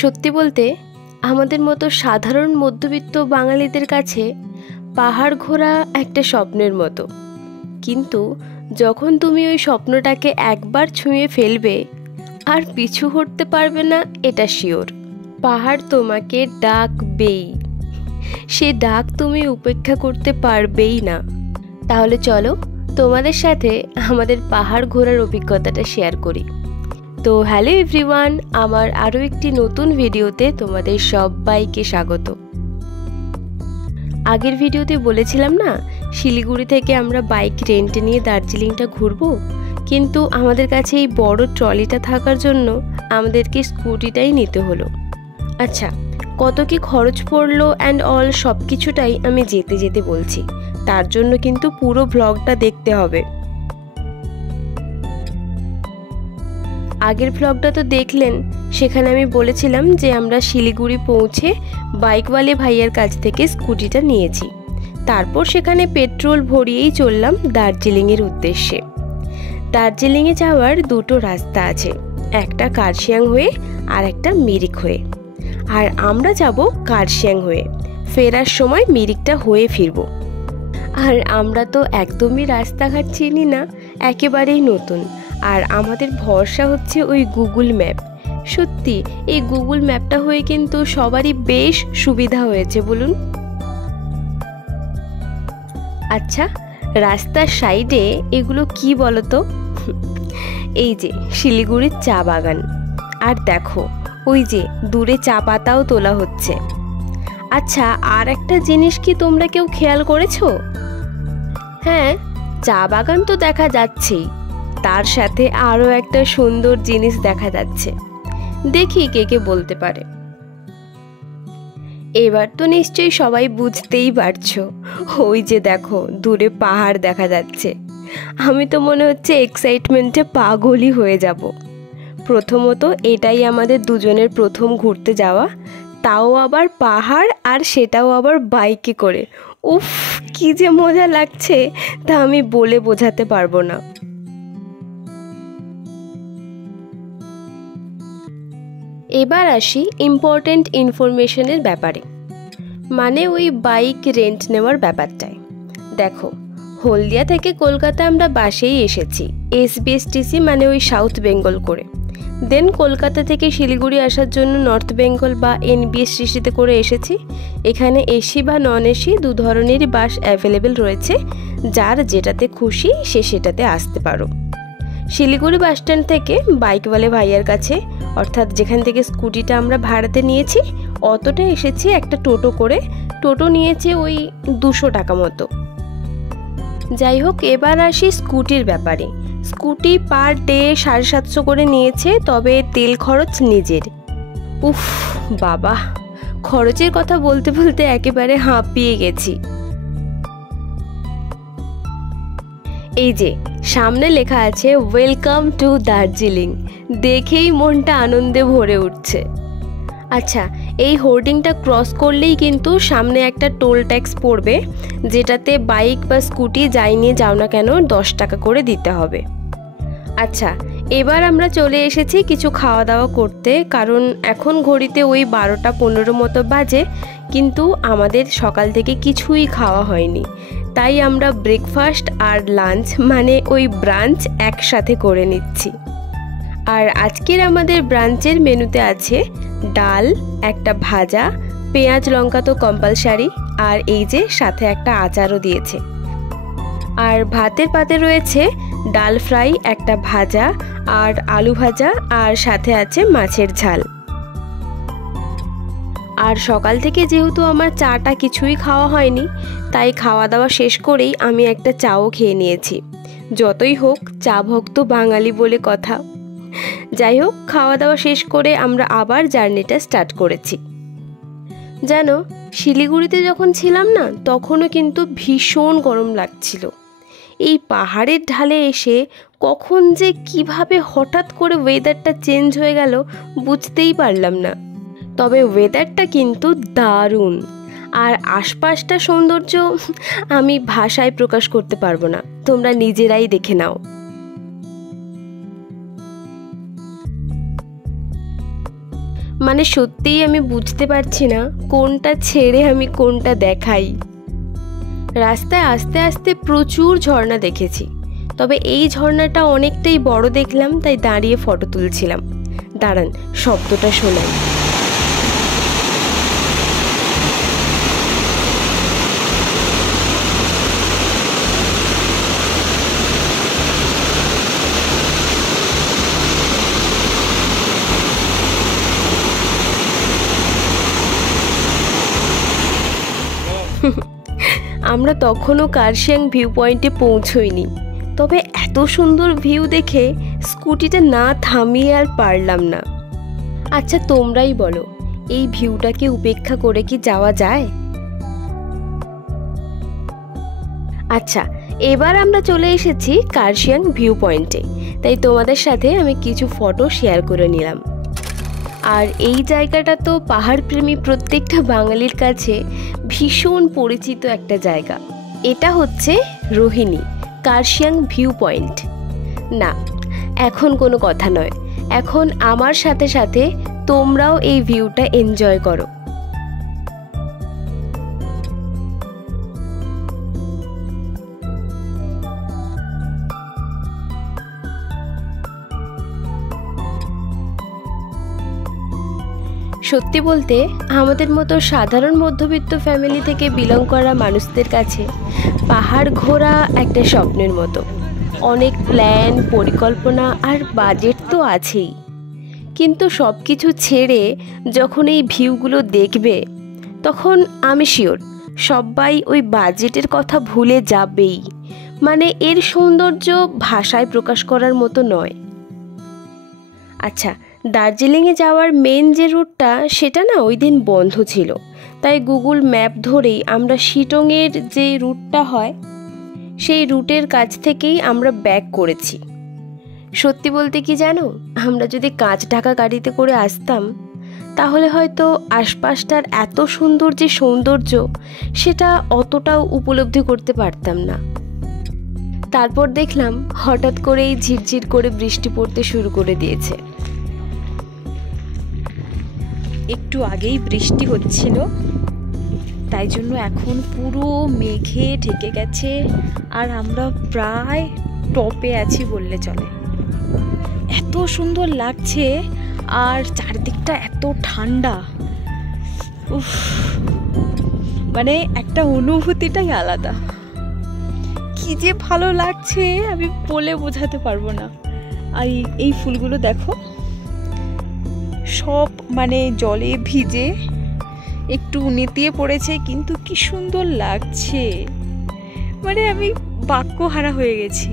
সত্যি বলতে আমাদের মতো সাধারণ মধ্যবিত্ত বাঙালিদের কাছে পাহাড় ঘোরা একটা স্বপ্নের মতো। কিন্তু যখন তুমি ওই স্বপ্নটাকে একবার ছুঁয়ে ফেলবে আর পিছু হটতে পারবে না, এটা শিওর। পাহাড় তোমাকে ডাকবেই, সে ডাক তুমি উপেক্ষা করতে পারবেই না। তাহলে চলো তোমাদের সাথে আমাদের পাহাড় ঘোরার অভিজ্ঞতাটা শেয়ার করি। তো হ্যালো এভরিওয়ান, আমার আরও একটি নতুন ভিডিওতে তোমাদের সবাইকে স্বাগত। আগের ভিডিওতে বলেছিলাম না, শিলিগুড়ি থেকে আমরা বাইক রেন্টে নিয়ে দার্জিলিংটা ঘুরবো, কিন্তু আমাদের কাছে এই বড় ট্রলিটা থাকার জন্য আমাদেরকে স্কুটিটাই নিতে হলো। আচ্ছা, কত কি খরচ পড়লো অ্যান্ড অল সব কিছুটাই আমি যেতে যেতে বলছি, তার জন্য কিন্তু পুরো ব্লগটা দেখতে হবে। আগের ব্লগটা তো দেখলেন, সেখানে আমি বলেছিলাম যে আমরা শিলিগুড়ি পৌঁছে বাইকওয়ালে ভাইয়ার কাছ থেকে স্কুটিটা নিয়েছি। তারপর সেখানে পেট্রোল ভরিয়েই চললাম দার্জিলিংয়ের উদ্দেশ্যে। দার্জিলিংয়ে যাওয়ার দুটো রাস্তা আছে, একটা কার্শিয়াং হয়ে আর একটা মিরিক হয়ে। আর আমরা যাব কার্শিয়াং হয়ে, ফেরার সময় মিরিকটা হয়ে ফিরব। আর আমরা তো একদমই রাস্তাঘাট চিনি না, একেবারেই নতুন। আর আমাদের ভরসা হচ্ছে ওই গুগল ম্যাপ। সত্যি এই গুগল ম্যাপটা হয়ে কিন্তু সবারই বেশ সুবিধা হয়েছে, বলুন। আচ্ছা, রাস্তার সাইডে এগুলো কি বলতো? এই যে শিলিগুড়ির চা বাগান। আর দেখো ওই যে দূরে চা পাতাও তোলা হচ্ছে। আচ্ছা, আর একটা জিনিস কি তোমরা কেউ খেয়াল করেছো? হ্যাঁ, চা বাগান তো দেখা যাচ্ছেই, তার সাথে আরও একটা সুন্দর জিনিস দেখা যাচ্ছে। দেখি কে কে বলতে পারে। এবার তো নিশ্চয়ই সবাই বুঝতেই পারছো, ওই যে দেখো দূরে পাহাড় দেখা যাচ্ছে। আমি তো মনে হচ্ছে এক্সাইটমেন্টে পাগলই হয়ে যাব। প্রথমত এটাই আমাদের দুজনের প্রথম ঘুরতে যাওয়া, তাও আবার পাহাড়, আর সেটাও আবার বাইকে করে। উফ, কি যে মজা লাগছে তা আমি বলে বোঝাতে পারবো না। এবার আসি ইম্পর্ট্যান্ট ইনফরমেশনের ব্যাপারে, মানে ওই বাইক রেন্ট নেওয়ার ব্যাপারটায়। দেখো, হলদিয়া থেকে কলকাতা আমরা বাসেই এসেছি, এসবিএসটিসি মানে ওই সাউথ বেঙ্গল করে। দেন কলকাতা থেকে শিলিগুড়ি আসার জন্য নর্থ বেঙ্গল বা এনবিএসটিসিতে করে এসেছি। এখানে এসি বা নন এসি দু ধরনেরই বাস অ্যাভেলেবেল রয়েছে, যার যেটাতে খুশি সে সেটাতে আসতে পারো। শিলিগুড়ি বাসস্ট্যান্ড থেকে বাইকওয়ালে ভাইয়ার কাছে, অর্থাৎ যেখান থেকে স্কুটিটা আমরা ভাড়াতে নিয়েছি, অতটা এসেছি একটা টোটো করে। টোটো নিয়েছে ওই 200 টাকা মতো। যাই হোক, এবার আসি স্কুটির ব্যাপারে। স্কুটি পার ডে 750 করে নিয়েছে, তবে তেল খরচ নিজের। উফ বাবা, খরচের কথা বলতে বলতে একেবারে হাঁপিয়ে গেছি। এই যে সামনে লেখা আছে ওয়েলকাম টু দার্জিলিং, দেখেই মনটা আনন্দে ভরে উঠছে। আচ্ছা, এই হোর্ডিংটা ক্রস করলেই কিন্তু সামনে একটা টোল ট্যাক্স পড়বে, যেটাতে বাইক বা স্কুটি যাই নিয়ে যাও না কেন 10 টাকা করে দিতে হবে। আচ্ছা, এবার আমরা চলে এসেছি কিছু খাওয়া দাওয়া করতে, কারণ এখন ঘড়িতে ওই 12টা 15 মতো বাজে, কিন্তু আমাদের সকাল থেকে কিছুই খাওয়া হয়নি। তাই আমরা ব্রেকফাস্ট আর লাঞ্চ মানে ওই ব্রাঞ্চ একসাথে করে নিচ্ছি। আর আজকের আমাদের ব্রাঞ্চের মেনুতে আছে ডাল, একটা ভাজা, পেঁয়াজ লঙ্কা তো কম্পালসারি, আর এই যে সাথে একটা আচারও দিয়েছে। আর ভাতের পাতে রয়েছে ডাল ফ্রাই, একটা ভাজা আর আলু ভাজা, আর সাথে আছে মাছের ঝাল। আর সকাল থেকে যেহেতু আমার চাটা কিছুই খাওয়া হয়নি, তাই খাওয়া দাওয়া শেষ করেই আমি একটা চাও খেয়ে নিয়েছি। যতই হোক চা ভক্ত বাঙালি বলে কথা। যাই হোক, খাওয়া দাওয়া শেষ করে আমরা আবার জার্নিটা স্টার্ট করেছি। জানো, শিলিগুড়িতে যখন ছিলাম না, তখনও কিন্তু ভীষণ গরম লাগছিল। এই পাহাড়ের ঢালে এসে কখন যে কিভাবে হঠাৎ করে ওয়েদারটা চেঞ্জ হয়ে গেল বুঝতেই পারলাম না। তবে ওয়েদারটা কিন্তু দারুণ, আর আশপাশটা সৌন্দর্য আমি ভাষায় প্রকাশ করতে পারবো না, তোমরা নিজেরাই দেখে নাও। মানে সত্যিই আমি বুঝতে পারছি না কোনটা ছেড়ে আমি কোনটা দেখাই। রাস্তায় আস্তে আস্তে প্রচুর ঝর্ণা দেখেছি, তবে এই ঝর্ণাটা অনেকটাই বড় দেখলাম, তাই দাঁড়িয়ে ফটো তুলছিলাম। দাঁড়ান, শব্দটা শোনাই। আমরা তখনও কার্শিয়াং ভিউ পয়েন্টে পৌঁছইনি, তবে এত সুন্দর ভিউ দেখে স্কুটিটা না থামিয়ে আর পারলাম না। আচ্ছা তোমরাই বলো, এই ভিউটাকে উপেক্ষা করে কি যাওয়া যায়? আচ্ছা, এবার আমরা চলে এসেছি কার্শিয়াং ভিউ পয়েন্টে, তাই তোমাদের সাথে আমি কিছু ফটো শেয়ার করে নিলাম। আর এই জায়গাটা তো পাহাড় প্রেমী প্রত্যেকটা বাঙালির কাছে ভীষণ পরিচিত একটা জায়গা। এটা হচ্ছে রোহিণী কার্শিয়াং ভিউ পয়েন্ট। না, এখন কোনো কথা নয়, এখন আমার সাথে সাথে তোমরাও এই ভিউটা এনজয় করো। সত্যি বলতে আমাদের মতো সাধারণ মধ্যবিত্ত ফ্যামিলি থেকে বিলং করা মানুষদের কাছে পাহাড় ঘোরা একটা স্বপ্নের মতো। অনেক প্ল্যান, পরিকল্পনা আর বাজেট তো আছেই, কিন্তু সব কিছু ছেড়ে যখন এই ভিউগুলো দেখবে তখন আমি শিওর সবাই ওই বাজেটের কথা ভুলে যাবেই। মানে এর সৌন্দর্য ভাষায় প্রকাশ করার মতো নয়। আচ্ছা, দার্জিলিংয়ে যাওয়ার মেন যে রুটটা সেটা না ওই দিন বন্ধ ছিল, তাই গুগল ম্যাপ ধরেই আমরা শিটংয়ের যে রুটটা হয় সেই রুটের কাছ থেকেই আমরা ব্যাক করেছি। সত্যি বলতে কি জানো, আমরা যদি কাঁচ ঢাকা গাড়িতে করে আসতাম তাহলে হয়তো আশপাশটার এত সুন্দর যে সৌন্দর্য সেটা অতটাও উপলব্ধি করতে পারতাম না। তারপর দেখলাম হঠাৎ করেই ঝিরঝির করে বৃষ্টি পড়তে শুরু করে দিয়েছে। একটু আগেই বৃষ্টি হচ্ছিল, তাই জন্য এখন পুরো মেঘে ঢেকে গেছে আর আমরা প্রায় টপে আছি বললে চলে। এত সুন্দর লাগছে আর চারদিকটা এত ঠান্ডা, উফ, মানে একটা অনুভূতিটাই আলাদা। কি যে ভালো লাগছে আমি বলে বোঝাতে পারবো না। আর এই ফুলগুলো দেখো, সব মানে জলে ভিজে একটু নেতিয়ে পড়েছে, কিন্তু কি সুন্দর লাগছে, মানে আমি বাক্যহারা হয়ে গেছি।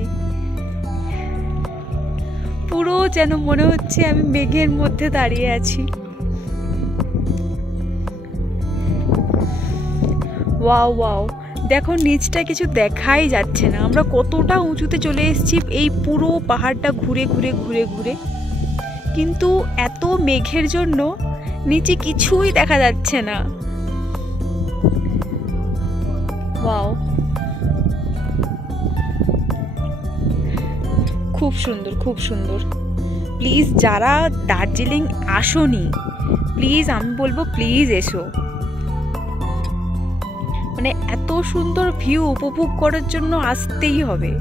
পুরো যেন মনে হচ্ছে আমি মেঘের মধ্যে দাঁড়িয়ে আছি। ওয়াও ওয়াও, দেখো নিচটা কিছু দেখাই যাচ্ছে না। আমরা কতটা উঁচুতে চলে এসেছি এই পুরো পাহাড়টা ঘুরে ঘুরে ঘুরে ঘুরে, কিন্তু এত মেঘের জন্য নিচে কিছুই দেখা যাচ্ছে না। ওয়াও, খুব সুন্দর, খুব সুন্দর। প্লিজ যারা দার্জিলিং আসোনি, প্লিজ আমি বলবো প্লিজ এসো। মানে এত সুন্দর ভিউ উপভোগ করার জন্য আসতেই হবে।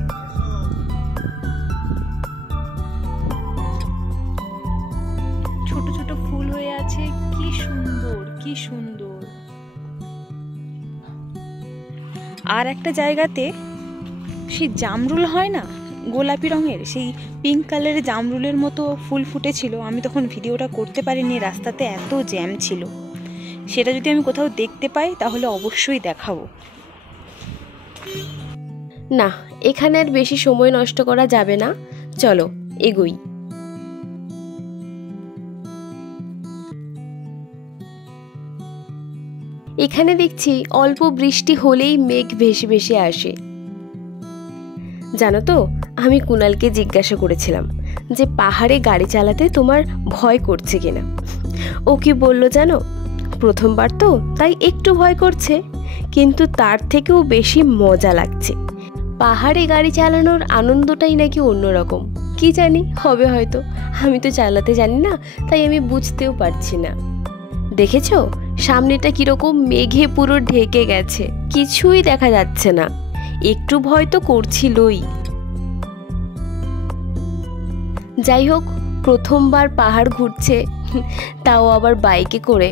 ছোট ছোট ফুল হয়ে আছে, কি সুন্দর, কি সুন্দর। আর একটা জায়গাতে সেই জামরুল হয় না গোলাপি রঙের, সেই পিঙ্ক কালারের জামরুলের মতো ফুল ফুটেছিল। আমি তখন ভিডিওটা করতে পারিনি, রাস্তাতে এত জ্যাম ছিল। সেটা যদি আমি কোথাও দেখতে পাই তাহলে অবশ্যই দেখাবো। না, এখানে আর বেশি সময় নষ্ট করা যাবে না, চলো এগোই। এখানে দেখছি অল্প বৃষ্টি হলেই মেঘ ভেসে ভেসে আসে। জানো তো, আমি কুনালকে জিজ্ঞাসা করেছিলাম যে পাহাড়ে গাড়ি চালাতে তোমার ভয় করছে কিনা। ও কি বলল জানো, প্রথমবার তো তাই একটু ভয় করছে, কিন্তু তার থেকেও বেশি মজা লাগছে। পাহাড়ে গাড়ি চালানোর আনন্দটাই নাকি অন্যরকম, কি জানি, হবে হয়তো, আমি তো চালাতে জানি না, তাই আমি বুঝতেও পারছি না। দেখেছো সামনেটা কিরকম মেঘে পুরো ঢেকে গেছে, কিছুই দেখা যাচ্ছে না। একটু ভয় তো করছিলই। যাই হোক, প্রথমবার পাহাড় ঘুরছে, তাও আবার বাইকে করে,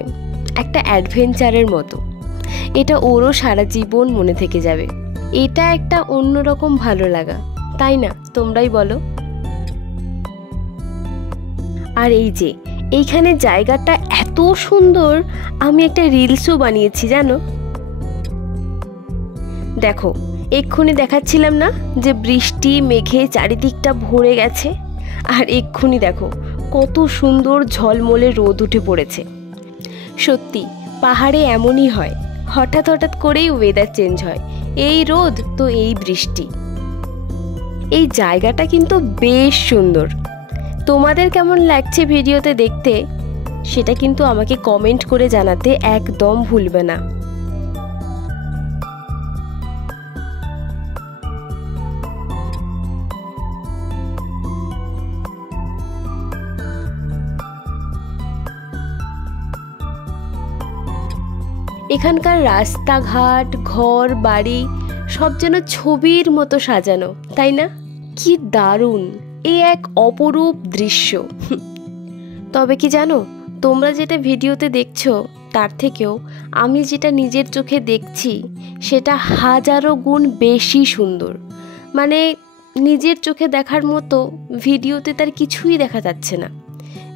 একটা অ্যাডভেঞ্চারের মতো। এটা ওরও সারা জীবন মনে থেকে যাবে। এটা একটা অন্যরকম ভালো লাগা, তাই না? তোমরাই বলো। আর এই যে এইখানে জায়গাটা এত সুন্দর, আমি একটা রিলসও বানিয়েছি জানো। দেখো এক্ষুনি দেখাচ্ছিলাম না যে বৃষ্টি মেঘে চারিদিকটা ভরে গেছে, আর এক্ষুনি দেখো কত সুন্দর ঝলমলে রোদ উঠে পড়েছে। সত্যি পাহাড়ে এমনই হয়, হঠাৎ হঠাৎ করেই ওয়েদার চেঞ্জ হয়, এই রোদ তো এই বৃষ্টি। এই জায়গাটা কিন্তু বেশ সুন্দর। তোমাদের কেমন লাগছে ভিডিওতে দেখতে, সেটা কিন্তু আমাকে কমেন্ট করে জানাতে একদম ভুলবে না। এখানকার রাস্তাঘাট, ঘর বাড়ি সব যেন ছবির মতো সাজানো, তাই না? কি দারুণ, এ এক অপরূপ দৃশ্য। তবে কি জানো, তোমরা যেটা ভিডিওতে দেখছো তার থেকেও আমি যেটা নিজের চোখে দেখছি সেটা হাজারো গুণ বেশি সুন্দর। মানে নিজের চোখে দেখার মতো ভিডিওতে তার কিছুই দেখা যাচ্ছে না।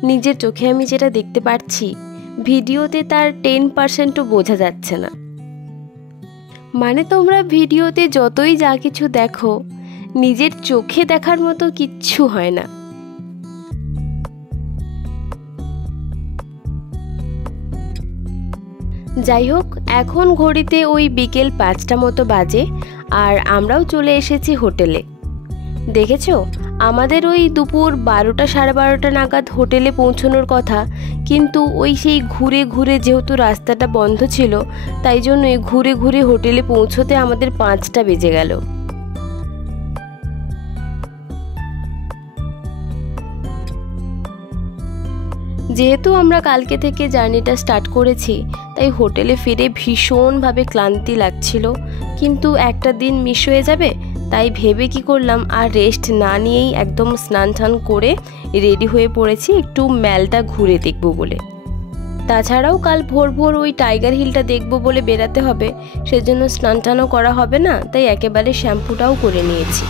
নিজের চোখে আমি যেটা দেখতে পাচ্ছি ভিডিওতে তার 10%ও বোঝা যাচ্ছে না। মানে তোমরা ভিডিওতে যতই যা কিছু দেখো, নিজের চোখে দেখার মতো কিচ্ছু হয় না। যাই হোক, এখন ঘড়িতে ওই বিকেল 5টা মতো বাজে, আর আমরাও চলে এসেছি হোটেলে। দেখেছো, আমাদের ওই দুপুর 12টা সাড়ে 12টা নাগাদ হোটেলে পৌঁছানোর কথা, কিন্তু ওই সেই ঘুরে ঘুরে যেহেতু রাস্তাটা বন্ধ ছিল, তাই জন্যই ঘুরে ঘুরে হোটেলে পৌঁছতে আমাদের 5টা বেজে গেল। যেহেতু আমরা কালকে থেকে জার্নিটা স্টার্ট করেছি, তাই হোটেলে ফিরে ভীষণভাবে ক্লান্তি লাগছিল, কিন্তু একটা দিন মিস হয়ে যাবে, তাই ভেবে কি করলাম, আর রেস্ট না নিয়েই একদম স্নান টান করে রেডি হয়ে পড়েছি একটু ম্যালটা ঘুরে দেখব বলে। তাছাড়াও কাল ভোর ভোর ওই টাইগার হিলটা দেখব বলে বেরাতে হবে, সেজন্য স্নান টানও করা হবে না, তাই একেবারে শ্যাম্পুটাও করে নিয়েছি।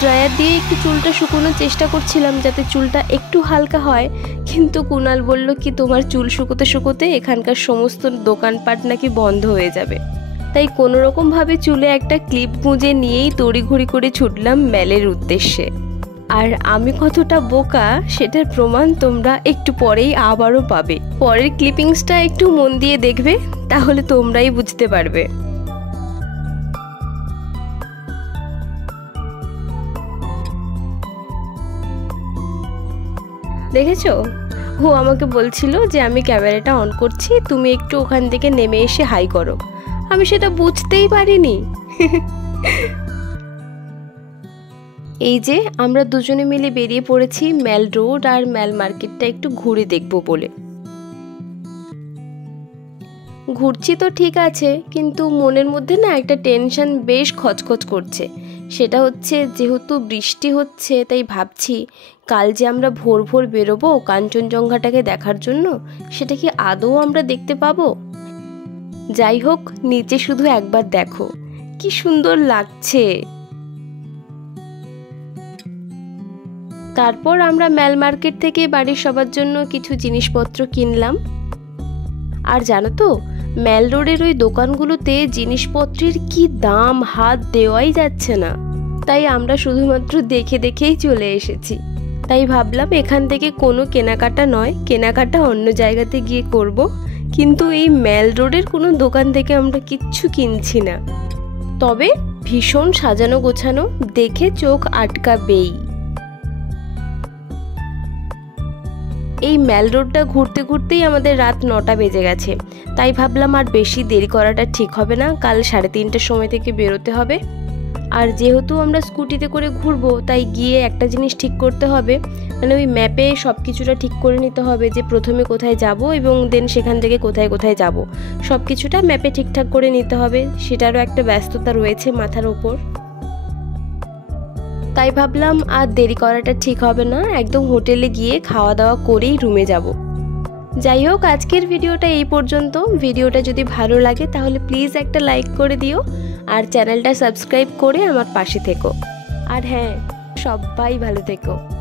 ড্রায়ার দিয়ে একটু চুলটা শুকোনোর চেষ্টা করছিলাম যাতে চুলটা একটু হালকা হয়, কিন্তু কুনাল বলল কি তোমার চুল শুকোতে শুকোতে এখানকার সমস্ত দোকানপাট নাকি বন্ধ হয়ে যাবে। তাই কোনোরকমভাবে চুলে একটা ক্লিপ গুঁজে নিয়েই তড়িঘড়ি করে ছুটলাম ম্যালের উদ্দেশ্যে। আর আমি কতটা বোকা সেটার প্রমাণ তোমরা একটু পরেই আবারও পাবে। পরের ক্লিপিংসটা একটু মন দিয়ে দেখবে, তাহলে তোমরাই বুঝতে পারবে। দেখেছো, ও আমাকে বলছিল যে আমি ক্যামেরাটা অন করছি, তুমি একটু ওখান থেকে নেমে এসে হাই করো। আমি সেটা বুঝতেই পারিনি। এই যে আমরা দুজনে মিলে বেরিয়ে পড়েছি ম্যাল রোড আর ম্যাল মার্কেটটা একটু ঘুরে দেখব বলে। ঘুরছি তো ঠিক আছে, কিন্তু মনের মধ্যে না একটা টেনশন বেশ খচখচ করছে। সেটা হচ্ছে যেহেতু বৃষ্টি হচ্ছে, তাই ভাবছি কাল যে আমরা ভোর ভোর বেরোবো কাঞ্চনজঙ্ঘাটাকে দেখার জন্য, সেটা কি আদৌ আমরা দেখতে পাবো? যাই হোক, নিচে শুধু একবার দেখো কি সুন্দর লাগছে। তারপর আমরা ম্যাল মার্কেট থেকে বাড়ির সবার জন্য কিছু জিনিসপত্র কিনলাম। আর জানো তো, ম্যাল রোডের ওই দোকানগুলোতে জিনিসপত্রের কি দাম, হাত দেওয়াই যাচ্ছে না। তাই আমরা শুধুমাত্র দেখে দেখেই চলে এসেছি। তাই ভাবলাম এখান থেকে কোনো কেনাকাটা নয়, কেনাকাটা অন্য জায়গাতে গিয়ে করব, কিন্তু এই ম্যাল রোডের কোনো দোকান থেকে আমরা কিচ্ছু কিনছি না। তবে ভীষণ সাজানো গোছানো, দেখে চোখ আটকাবেই। এই ম্যাল রোডটা ঘুরতে ঘুরতেই আমাদের রাত 9টা বেজে গেছে, তাই ভাবলাম আর বেশি দেরি করাটা ঠিক হবে না, কাল 3:30টার সময় থেকে বেরোতে হবে। আর যেহেতু আমরা স্কুটিতে করে ঘুরবো, তাই গিয়ে একটা জিনিস ঠিক করতে হবে, মানে ওই ম্যাপে সব কিছুটা ঠিক করে নিতে হবে যে প্রথমে কোথায় যাব এবং দেন সেখান থেকে কোথায় কোথায় যাব, সব কিছুটা ম্যাপে ঠিকঠাক করে নিতে হবে। সেটারও একটা ব্যস্ততা রয়েছে মাথার ওপর। তাই ভাবলাম আর দেরি করাটা ঠিক হবে না, একদম হোটেলে গিয়ে খাওয়া দাওয়া করেই রুমে যাব। যাই হোক, আজকের ভিডিওটা এই পর্যন্ত। ভিডিওটা যদি ভালো লাগে তাহলে প্লিজ একটা লাইক করে দিও আর চ্যানেলটা সাবস্ক্রাইব করে আমার পাশে থেকো। আর হ্যাঁ, সবাই ভালো থেকো।